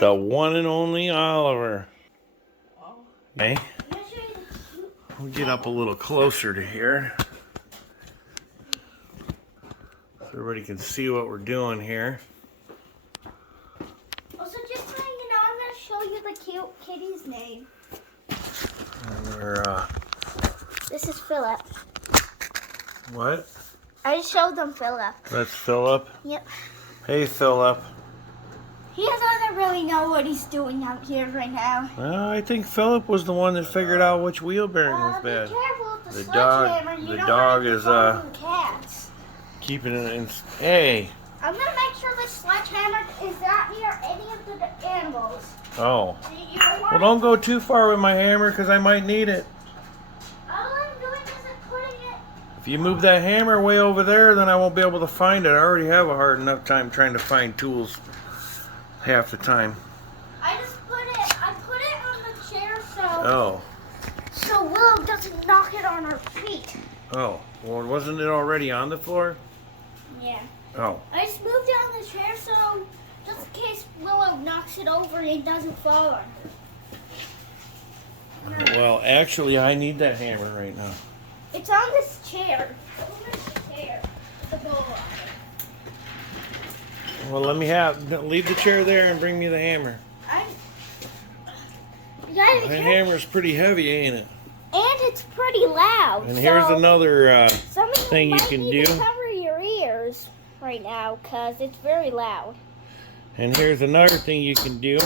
the one and only Oliver. Okay. We'll get up a little closer to here so everybody can see what we're doing here. Also, just so you know, I'm going to show you the cute kitty's name. This is Philip. What? I just showed them Philip. That's Philip? Yep. Hey, Philip. He doesn't really know what he's doing out here right now. I think Philip was the one that figured out which wheel bearing was bad. Be careful with the dog, you the don't dog want is cats. keeping it in. Hey. I'm gonna make sure the sledgehammer is not near any of the animals. Oh. Well, don't go too far with my hammer because I might need it. All I'm doing is putting it. If you move that hammer way over there, then I won't be able to find it. I already have a hard enough time trying to find tools half the time. I put it on the chair so Willow doesn't knock it on her feet. Oh, well, wasn't it already on the floor? Yeah. Oh. I just moved it on the chair so just in case Willow knocks it over, it doesn't fall on her. Well, actually, I need that hammer right now. It's on this chair. The bowl on it. Well, leave the chair there and bring me the hammer. The hammer's pretty heavy, ain't it? And it's pretty loud. And here's another thing you might can need do. To cover your ears right now because it's very loud. And here's another thing you can do.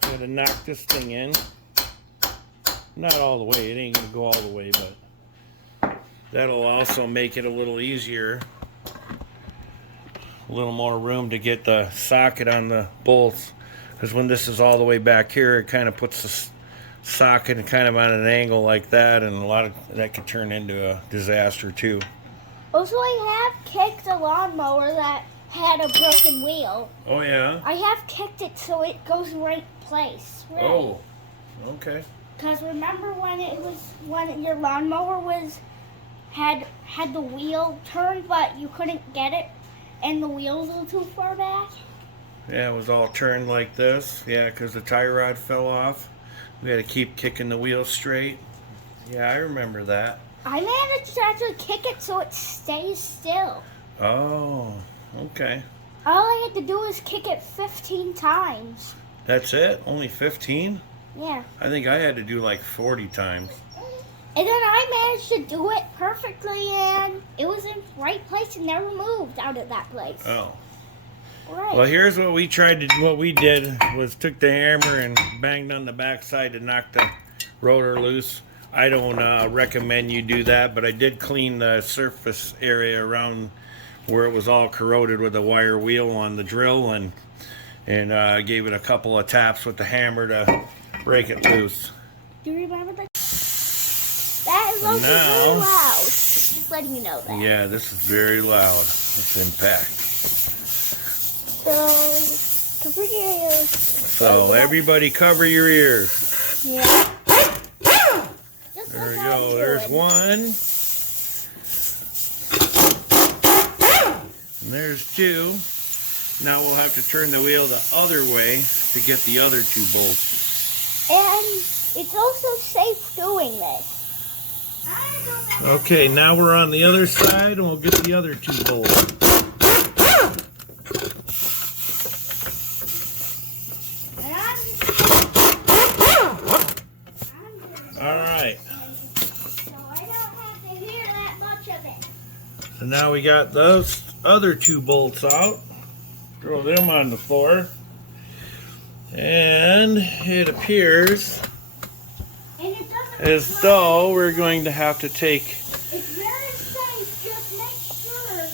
Gotta knock this thing in. Not all the way. It ain't gonna go all the way, but that'll also make it a little easier. A little more room to get the socket on the bolts, because when this is all the way back here, it kind of puts the socket kind of on an angle like that, and a lot of that could turn into a disaster too. Also, I have kicked a lawnmower that had a broken wheel. Oh yeah? I have kicked it so it goes right place. Right. Oh, okay. Because remember when your lawnmower had the wheel turned, but you couldn't get it? And the wheels a little too far back? Yeah, it was all turned like this. Yeah, because the tie rod fell off. We had to keep kicking the wheels straight. Yeah, I remember that. I managed to actually kick it so it stays still. Oh, okay. All I had to do was kick it 15 times. That's it? Only 15? Yeah. I think I had to do like 40 times. And then I managed to do it perfectly, and it was in the right place and never moved out of that place. Oh. Right. Well, here's what we did was took the hammer and banged on the backside to knock the rotor loose. I don't recommend you do that, but I did clean the surface area around where it was all corroded with a wire wheel on the drill, and gave it a couple of taps with the hammer to break it loose. Do you remember that? That is also very loud. Just letting you know that. Yeah, this is very loud. It's impact. So, cover your ears. So, everybody cover your ears. Yeah. There we go. There's one. And there's two. Now we'll have to turn the wheel the other way to get the other two bolts. And it's also safe doing this. Okay, now we're on the other side and we'll get the other two bolts. Alright. So I don't have to hear that much of it. So now we got those other two bolts out. Throw them on the floor. And it appears as though we're going to have to take... It's very safe. Just make sure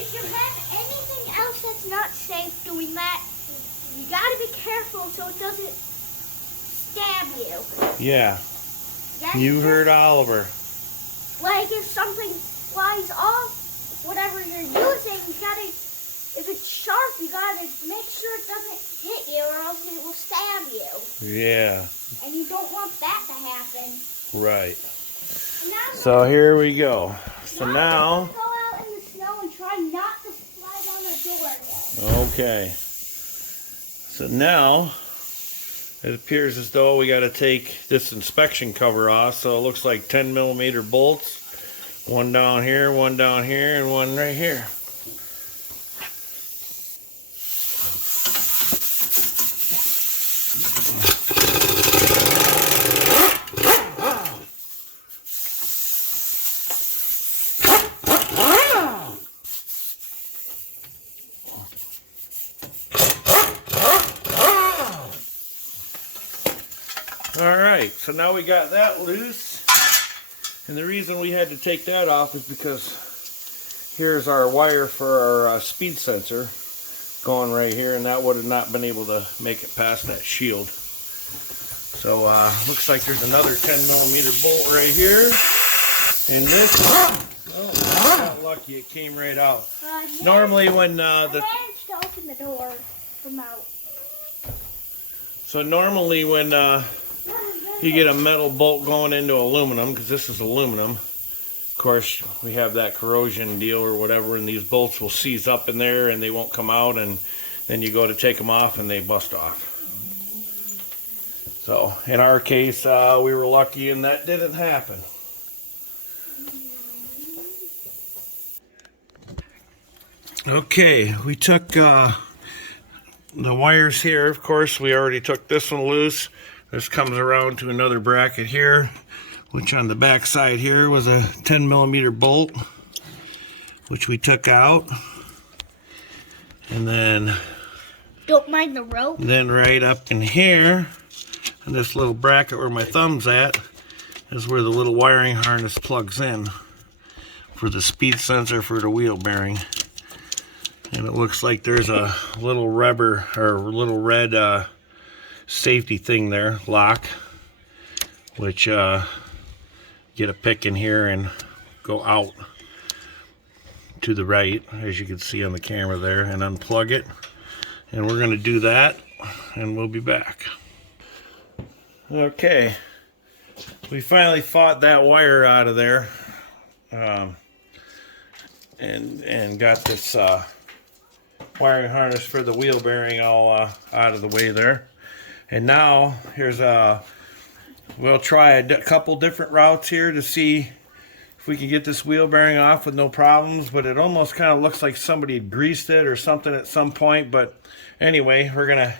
if you have anything else that's not safe doing that, you gotta be careful so it doesn't stab you. Yeah. You heard Oliver. Like if something flies off, whatever you're using, you gotta, if it's sharp, you gotta make sure it doesn't hit you or else it will stab you. Yeah. And you don't want that to happen. Right. So here we go. So now... Go out in the snow and try not to slide on the door again. Okay. So now it appears as though we got to take this inspection cover off. So it looks like 10mm bolts. One down here, and one right here. Alright, so now we got that loose, and the reason we had to take that off is because here's our wire for our speed sensor going right here, and that would have not been able to make it past that shield. So looks like there's another 10mm bolt right here, and this, oh, I got lucky, it came right out. Normally when I managed to open the door from out. So normally when you get a metal bolt going into aluminum, because this is aluminum. Of course, we have that corrosion deal or whatever, and these bolts will seize up in there and they won't come out, and then you go to take them off and they bust off. So, in our case, we were lucky and that didn't happen. Okay, we took the wires here. Of course, we already took this one loose. This comes around to another bracket here, which on the back side here was a 10mm bolt, which we took out. And then, don't mind the rope. Then right up in here, in this little bracket where my thumb's at, is where the little wiring harness plugs in for the speed sensor for the wheel bearing. And it looks like there's a little rubber or little red safety thing there, lock, which get a pick in here and go out to the right, as you can see on the camera there, and unplug it. And we're going to do that, and we'll be back. Okay, we finally fought that wire out of there, and got this wiring harness for the wheel bearing all out of the way there. And now here's we'll try a couple different routes here to see if we can get this wheel bearing off with no problems, but it almost kind of looks like somebody had greased it or something at some point. But anyway, we're gonna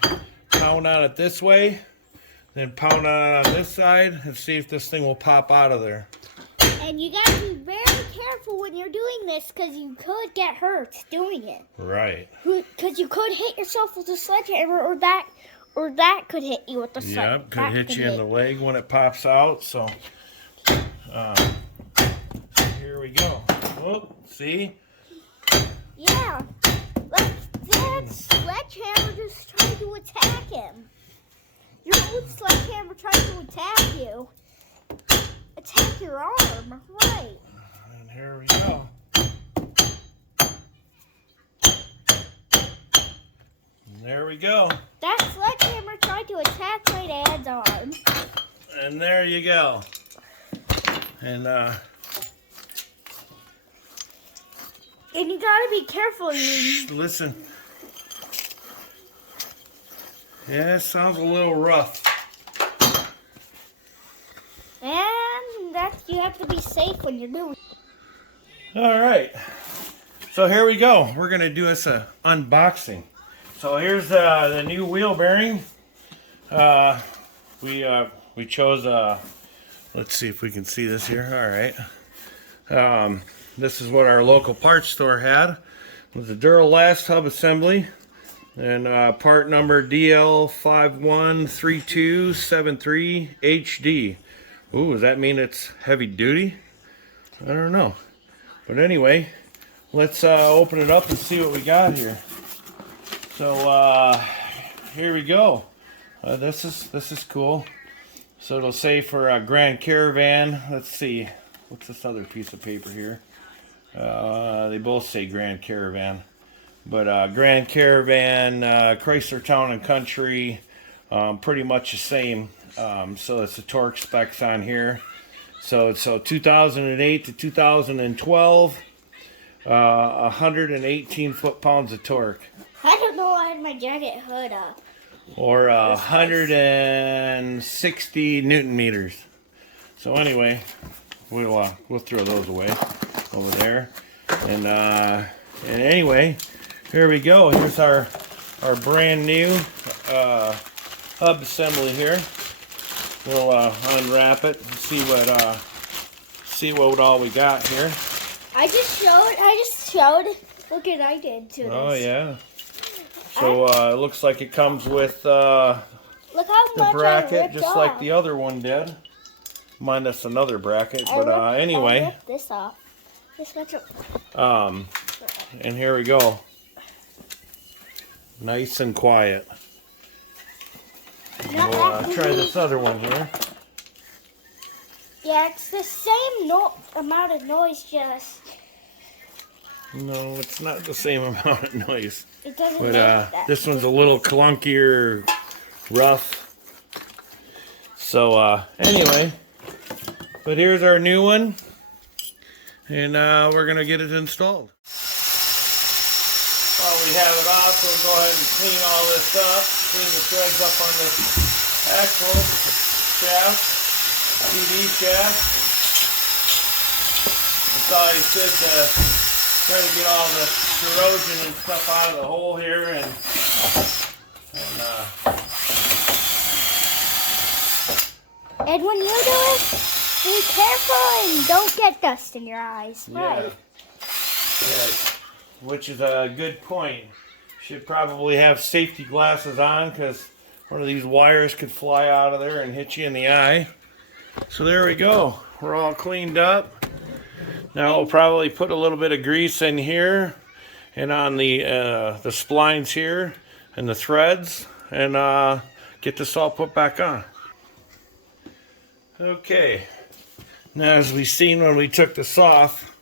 pound on it this way, then pound on it on this side, and see if this thing will pop out of there. And you gotta be very careful when you're doing this, because you could get hurt doing it. Right. Because you could hit yourself with a sledgehammer, or that could hit you with the sledgehammer. Yep, could hit you in the leg when it pops out. So here we go. Whoop, see? Yeah. Like that sledgehammer just tried to attack him. Your old sledgehammer tried to attack you. Attack your arm, right? And here we go. And there we go. That sledgehammer tried to attack my dad's arm. And there you go. And you gotta be careful. Listen. Yeah, it sounds a little rough. And you have to be safe when you're doing. All right. So here we go. We're gonna do us a unboxing. So here's the new wheel bearing. We chose. Let's see if we can see this here. All right. This is what our local parts store had. It was a Duralast hub assembly, and part number DL513273HD. Ooh, does that mean it's heavy duty? I don't know. But anyway, let's open it up and see what we got here. So here we go. This is cool. So it'll say for a Grand Caravan. Let's see. What's this other piece of paper here? They both say Grand Caravan. But Grand Caravan, Chrysler Town and Country, pretty much the same. So it's the torque specs on here. So 2008 to 2012, 118 foot-pounds of torque. I don't know. I had my jacket hood up. or 160 Newton meters. So anyway, we'll throw those away over there. And anyway, here we go. Here's our brand new hub assembly here. We'll unwrap it and see what all we got here. I just showed. Look what I did to this. Oh yeah. So it looks like it comes with look how the much bracket, just like the other one did. Minus another bracket, but anyway. I ripped this off. And here we go. Nice and quiet. We'll try this other one here. Yeah, it's the same amount of noise, just. No, it's not the same amount of noise. It doesn't But make that. this one's a little clunkier, rough. So anyway, but here's our new one, and we're gonna get it installed. While we have it off, we'll go ahead and clean all this up, clean the threads up on this axle shaft, CD shaft. That's all I did to try to get all the corrosion and stuff out of the hole here, and when you do it, be careful and don't get dust in your eyes. Right. Yeah, which is a good point. Should probably have safety glasses on, because one of these wires could fly out of there and hit you in the eye. So there we go. We're all cleaned up. Now we'll probably put a little bit of grease in here and on the splines here and the threads, and get this all put back on. Okay. Now, as we seen when we took this off,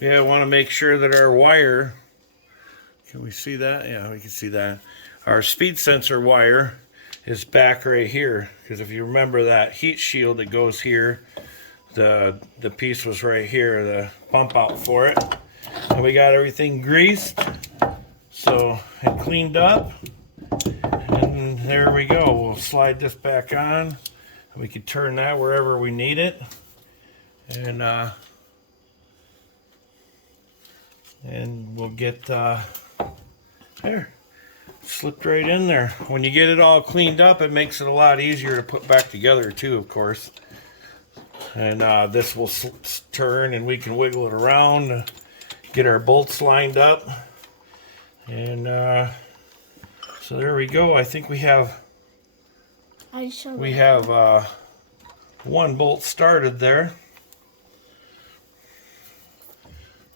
we want to make sure that our wire, can we see that? Yeah, we can see that. Our speed sensor wire is back right here, because if you remember that heat shield that goes here, the piece was right here, the pump out for it. And we got everything greased, and cleaned up. And there we go. We'll slide this back on. We can turn that wherever we need it. And we'll get there. Slipped right in there. When you get it all cleaned up, it makes it a lot easier to put back together too, of course. And this will turn, and we can wiggle it around to get our bolts lined up. And so there we go. I think we have one bolt started there.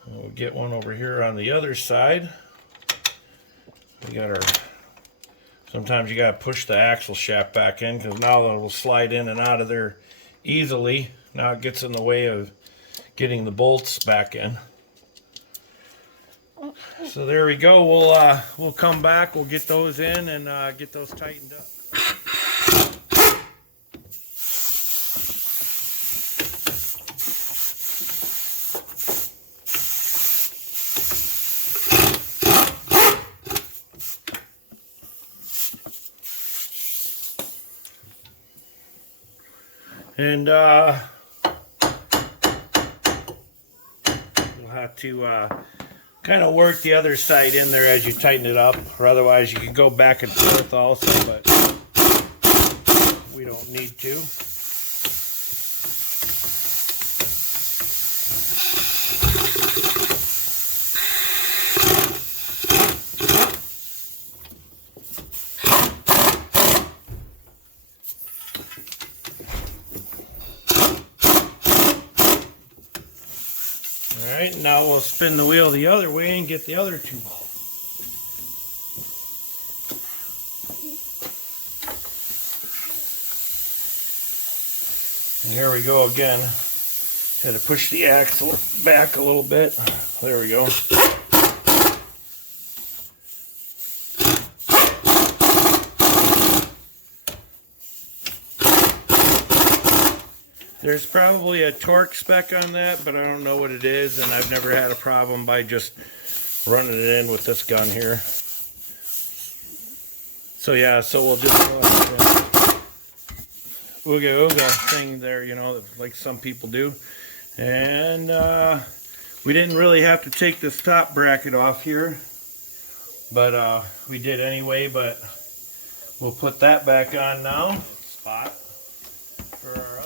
We'll get one over here on the other side. We got our. Sometimes you got to push the axle shaft back in, because now it will slide in and out of there easily. Now it gets in the way of getting the bolts back in. So there we go. We'll come back. We'll get those in and get those tightened up. And you'll have to kind of work the other side in there as you tighten it up, or otherwise you can go back and forth also, but we don't need to. Alright, now we'll spin the wheel the other way and get the other two bolts. And here we go again. Had to push the axle back a little bit. There we go. There's probably a torque spec on that, but I don't know what it is, and I've never had a problem by just running it in with this gun here. So yeah, so we'll just ooga ooga thing there, you know, like some people do. And we didn't really have to take this top bracket off here, but we did anyway. But we'll put that back on now. Spot.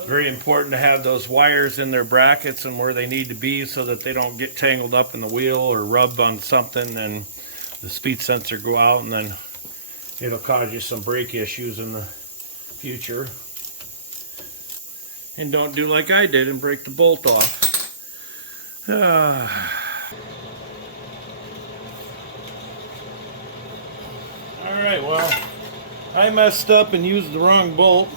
Very important to have those wires in their brackets and where they need to be so that they don't get tangled up in the wheel or rub on something and the speed sensor go out, and then it'll cause you some brake issues in the future. And don't do like I did and break the bolt off. Alright, well, I messed up and used the wrong bolt,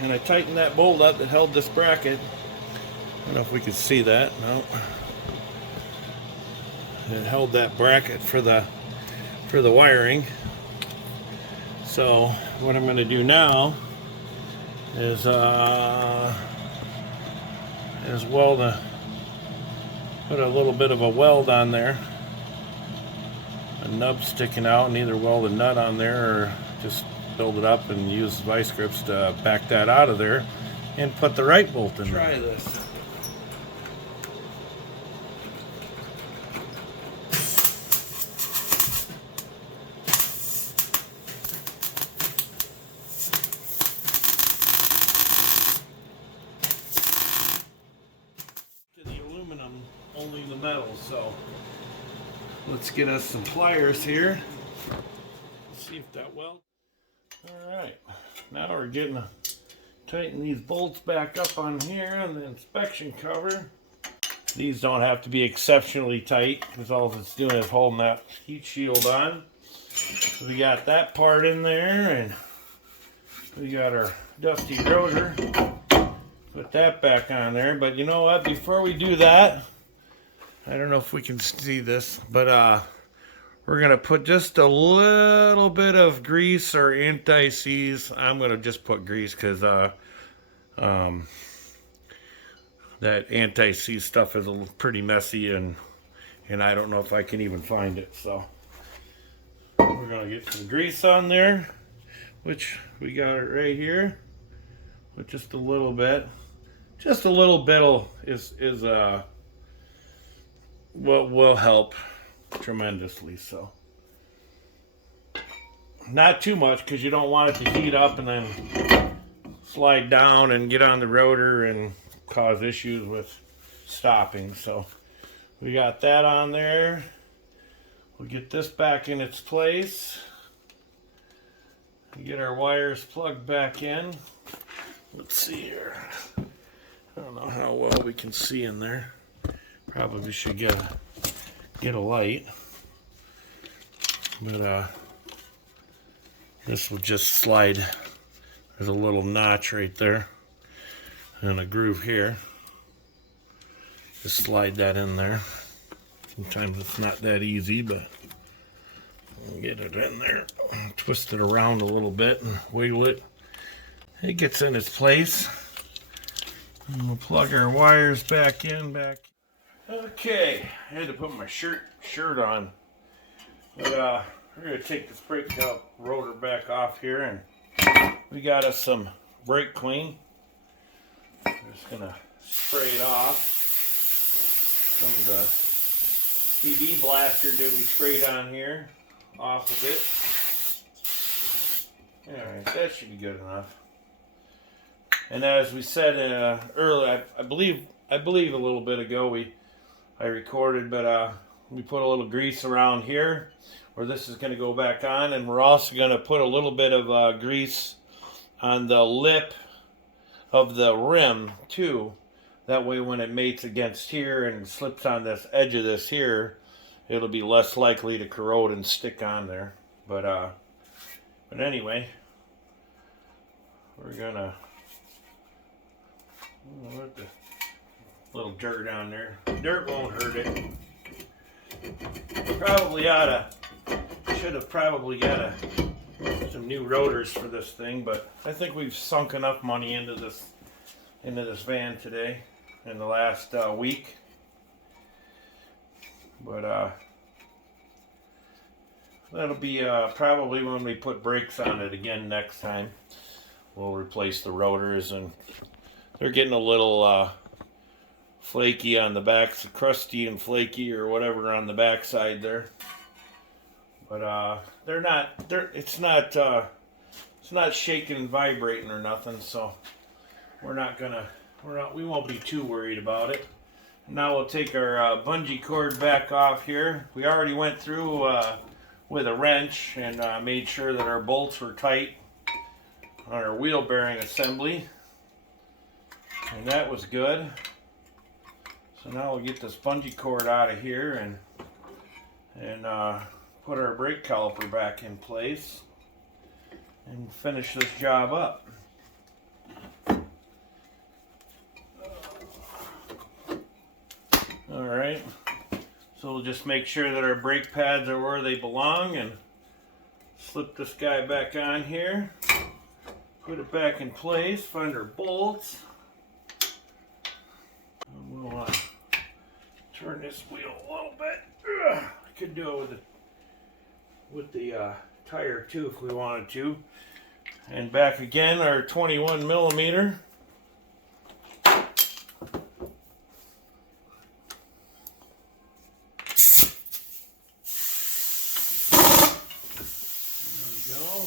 and I tightened that bolt up that held this bracket. I don't know if we can see that. No. It held that bracket for the wiring. So what I'm going to do now is weld put a little bit of a weld on there, a nub sticking out, and either weld a nut on there or just build it up and use vice grips to back that out of there and put the right bolt in there. Try this. Only the metal, so let's get us some pliers here. Let's see if that welds. Alright, now we're getting to tighten these bolts back up on here on the inspection cover. These don't have to be exceptionally tight because all it's doing is holding that heat shield on. So we got that part in there, and we got our dusty rotor. Put that back on there, but you know what, before we do that, I don't know if we can see this, but we're going to put just a little bit of grease or anti-seize. I'm going to just put grease because that anti-seize stuff is pretty messy, and I don't know if I can even find it. So we're going to get some grease on there, which we got it right here with just a little bit. Just a little bit is what will help tremendously. So not too much because you don't want it to heat up and then slide down and get on the rotor and cause issues with stopping. So we got that on there. We'll get this back in its place. Get our wires plugged back in. Let's see here. I don't know how well we can see in there. Probably should get a light, but this will just slide. There's a little notch right there and a groove here. Just slide that in there. Sometimes it's not that easy, but we'll get it in there. Twist it around a little bit and wiggle it. It gets in its place. And we'll plug our wires back in. Okay, I had to put my shirt on, but we're going to take this brake rotor back off here, and we got us some brake clean. I'm just going to spray it off. Some of the BB blaster that we sprayed on here off of it. Alright, that should be good enough. And as we said earlier, I believe a little bit ago I recorded, but we put a little grease around here where this is going to go back on, and we're also going to put a little bit of grease on the lip of the rim too. That way when it mates against here and slips on this edge of this here, it'll be less likely to corrode and stick on there. But anyway, we're gonna let the little dirt on there. Dirt won't hurt it. Should have probably got some new rotors for this thing, but I think we've sunk enough money into this van today in the last week. But that'll be probably when we put brakes on it again next time. We'll replace the rotors, and they're getting a little flaky on the backs, crusty and flaky or whatever on the backside there. But they're not. It's not shaking and vibrating or nothing. So we won't be too worried about it. Now we'll take our bungee cord back off here. We already went through with a wrench and made sure that our bolts were tight on our wheel bearing assembly, and that was good. So now we'll get this bungee cord out of here and put our brake caliper back in place and finish this job up. Alright, so we'll just make sure that our brake pads are where they belong and slip this guy back on here, put it back in place, find our bolts, and we'll turn this wheel a little bit. I could do it with the tire too if we wanted to. And back again our 21 millimeter.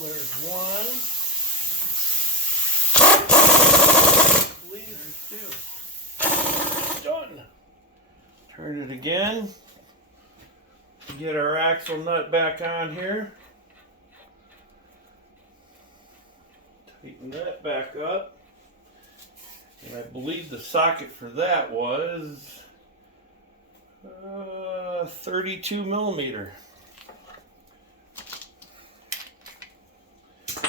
There's one. There's two. Done. Turn it again. Get our axle nut back on here. Tighten that back up. And I believe the socket for that was 32 millimeter.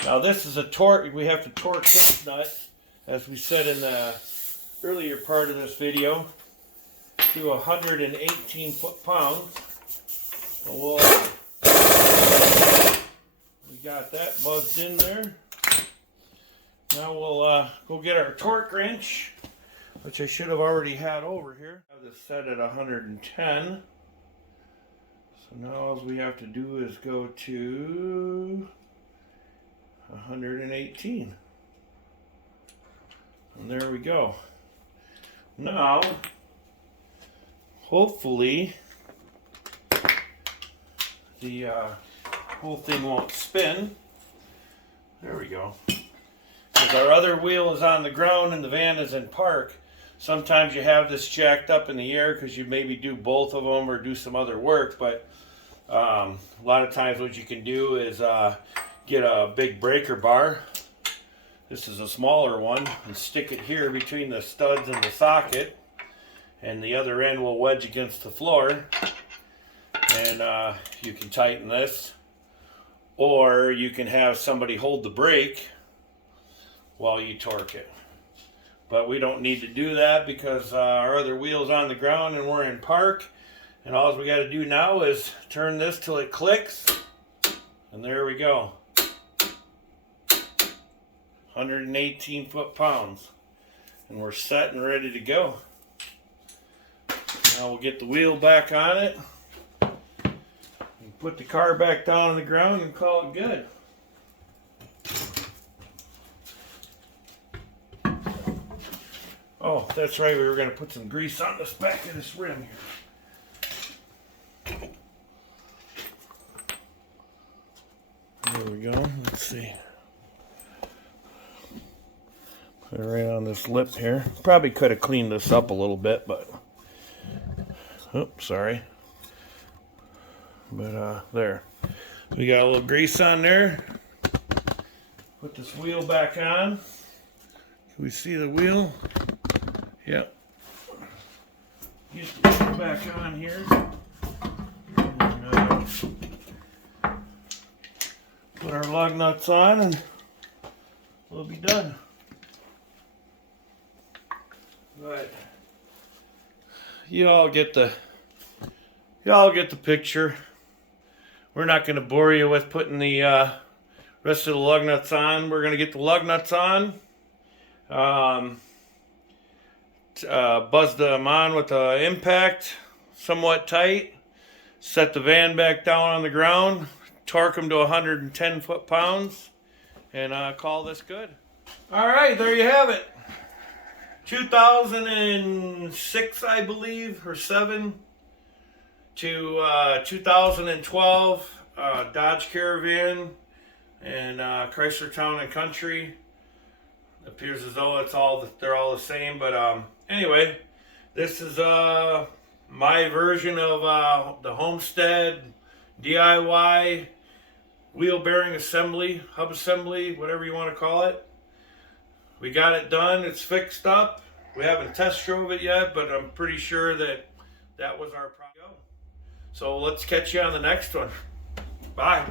Now this is a torque. We have to torque this nut, as we said in the earlier part of this video, to 118 foot-pounds. So we got that buzzed in there. Now we'll go get our torque wrench, which I should have already had over here. I have this set at 110. So now all we have to do is go to 118. And there we go. Now, hopefully, the whole thing won't spin. There we go. Because our other wheel is on the ground and the van is in park. Sometimes you have this jacked up in the air because you maybe do both of them or do some other work. But a lot of times what you can do is get a big breaker bar. This is a smaller one, and stick it here between the studs and the socket, and the other end will wedge against the floor, and you can tighten this, or you can have somebody hold the brake while you torque it. But we don't need to do that because our other wheel's on the ground and we're in park, and all we got to do now is turn this till it clicks, and there we go. 118 foot-pounds, and we're set and ready to go. Now we'll get the wheel back on it and put the car back down on the ground and call it good. Oh, that's right, we were going to put some grease on the back of this rim here. There we go. Let's see. Put it right on this lip here. Probably could have cleaned this up a little bit, but oops, sorry. But there. We got a little grease on there. Put this wheel back on. Can we see the wheel? Yep. Get the wheel back on here. And, put our lug nuts on and we'll be done. But you all get the picture. We're not going to bore you with putting the rest of the lug nuts on. We're going to get the lug nuts on, buzz them on with the impact somewhat tight, set the van back down on the ground, torque them to 110 foot-pounds, and call this good. All right, there you have it. 2006, I believe, or 7 to 2012 Dodge Caravan and Chrysler Town and Country. It appears as though they're all the same, but anyway, this is my version of the Homestead DIY wheel bearing assembly, hub assembly, whatever you want to call it. We got it done. It's fixed up. We haven't test drove it yet, but I'm pretty sure that was our problem. So let's catch you on the next one. Bye.